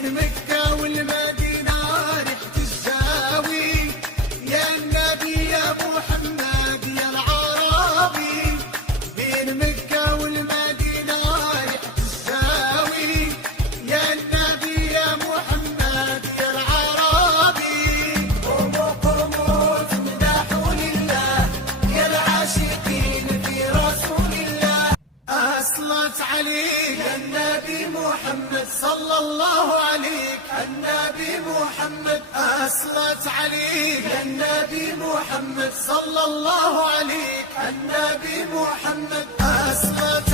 بين مكة والمدينة ريحة الزاوي، يا النبي يا محمد يا العربي. بين مكة والمدينة ريحة الزاوي، يا النبي يا محمد يا العربي. قوموا قوموا تمدحوا لله يا العاشقين في رسول الله. أصلت عليك يا النبي محمد صلى الله عليك، النبي محمد أصلت عليك يا النبي محمد صلى الله عليك، النبي محمد أصلت